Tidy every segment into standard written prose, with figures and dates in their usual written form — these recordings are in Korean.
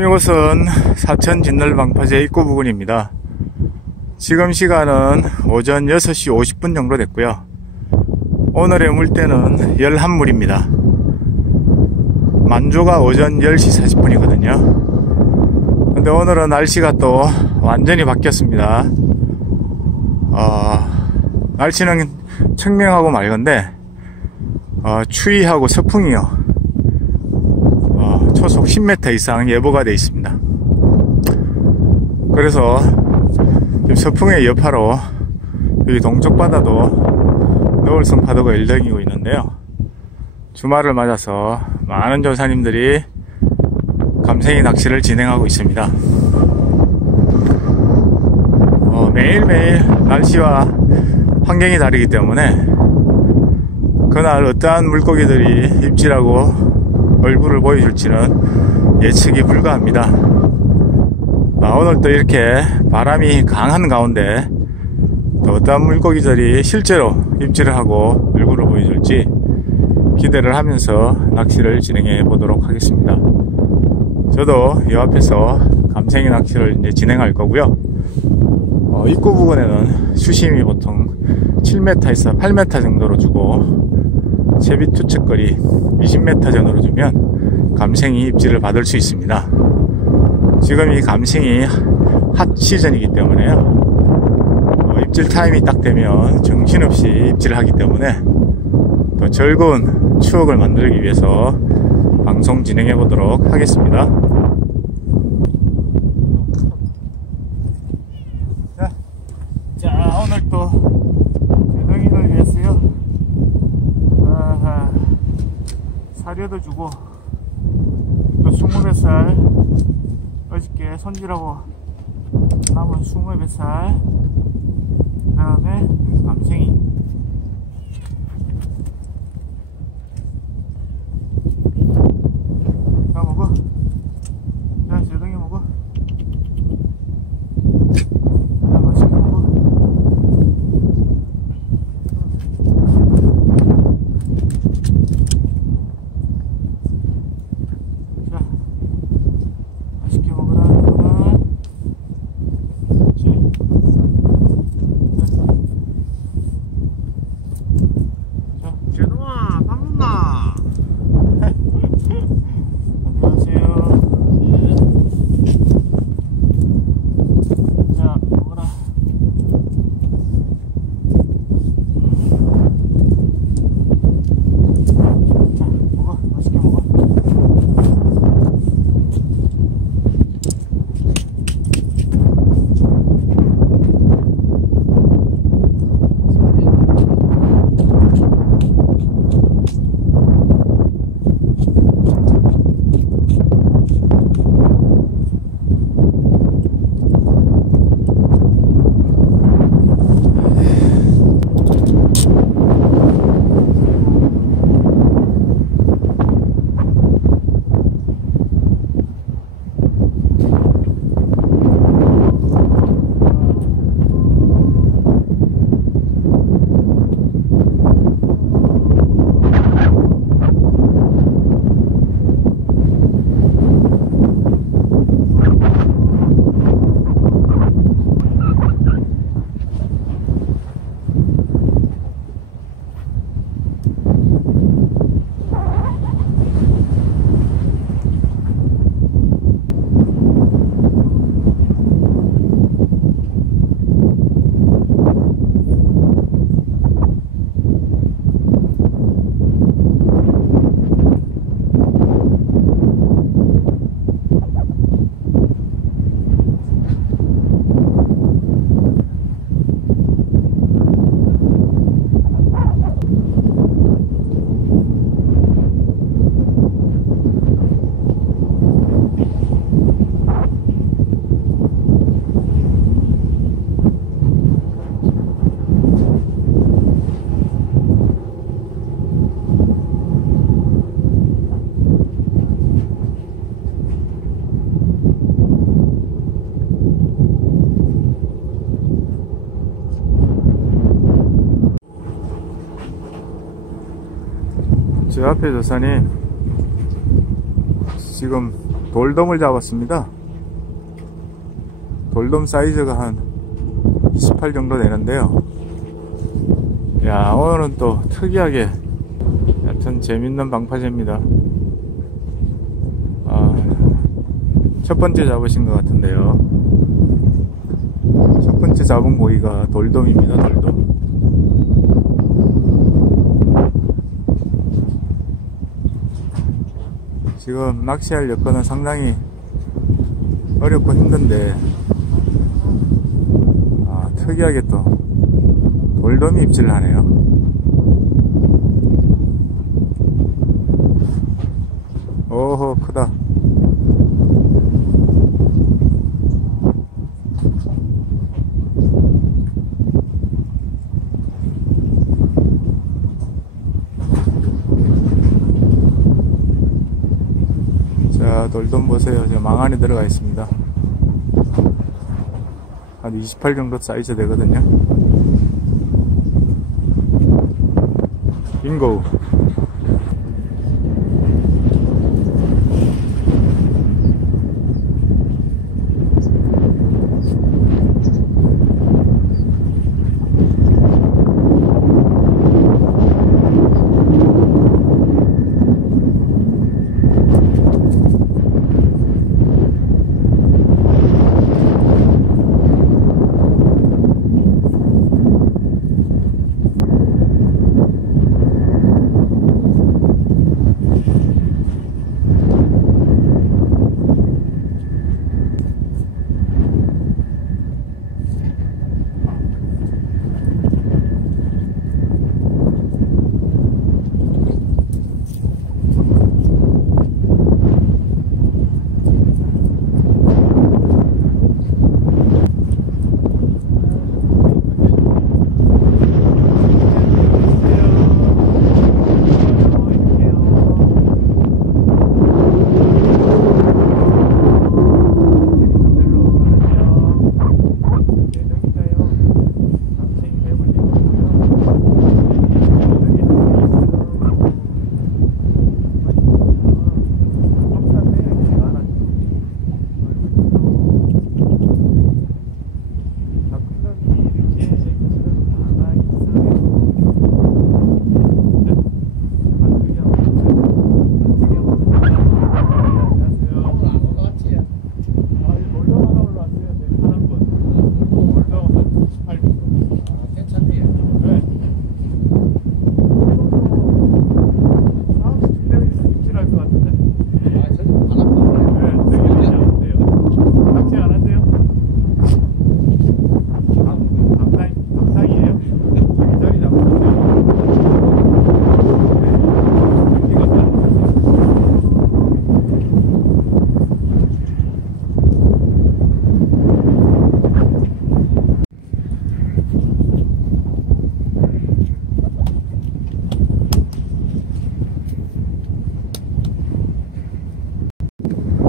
지금 이곳은 사천 진널 방파제 입구 부근입니다. 지금 시간은 오전 6시 50분 정도 됐고요. 오늘의 물때는 11물입니다. 만조가 오전 10시 40분이거든요. 근데 오늘은 날씨가 또 완전히 바뀌었습니다. 날씨는 청명하고 맑은데 추위하고 서풍이요. 초속 10m 이상 예보가 되어 있습니다. 그래서 지금 서풍의 여파로 여기 동쪽 바다도 노을성 파도가 일렁이고 있는데요. 주말을 맞아서 많은 조사님들이 감생이 낚시를 진행하고 있습니다. 매일매일 날씨와 환경이 다르기 때문에 그날 어떠한 물고기들이 입질하고 얼굴을 보여줄지는 예측이 불가합니다. 오늘 또 이렇게 바람이 강한 가운데 또 어떠한 물고기들이 실제로 입질을 하고 얼굴을 보여줄지 기대를 하면서 낚시를 진행해 보도록 하겠습니다. 저도 이 앞에서 감생이 낚시를 이제 진행할 거고요. 입구 부근에는 수심이 보통 7m에서 8m 정도로 주고 채비 투척거리 20m 전후로 주면 감생이 입질을 받을 수 있습니다. 지금 이 감생이 핫 시즌이기 때문에요. 입질 타임이 딱 되면 정신없이 입질을 하기 때문에 더 즐거운 추억을 만들기 위해서 방송 진행해 보도록 하겠습니다. 자, 오늘 또 재덩이를 위해서요. 사료도 주고 또 숭어뱃살 어저께 손질하고 남은 숭어뱃살 그 다음에 감생이 자 먹어. 자 재덩이 먹어. 자 맛있게 먹어. 저 앞에 조산이 지금 돌돔을 잡았습니다. 돌돔 사이즈가 한 28 정도 되는데요. 야, 오늘은 또 특이하게 하여튼 재밌는 방파제입니다. 첫 번째 잡으신 것 같은데요. 첫 번째 잡은 고기가 돌돔입니다. 돌돔. 지금 낚시할 여건은 상당히 어렵고 힘든데, 특이하게 또 돌돔이 입질을 하네요. 오호, 크다. 자, 돌돔 보세요. 지금 망 안에 들어가 있습니다. 한 28 정도 사이즈 되거든요. 빙고.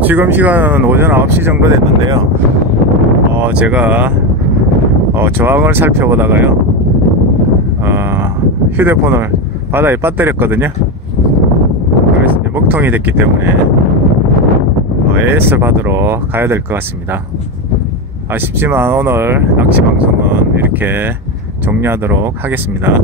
지금 시간은 오전 9시 정도 됐는데요. 제가 저항을 살펴보다가요, 휴대폰을 바다에 빠뜨렸거든요. 그래서 이제 먹통이 됐기 때문에 AS 받으러 가야 될 것 같습니다. 아쉽지만 오늘 낚시 방송은 이렇게 종료하도록 하겠습니다.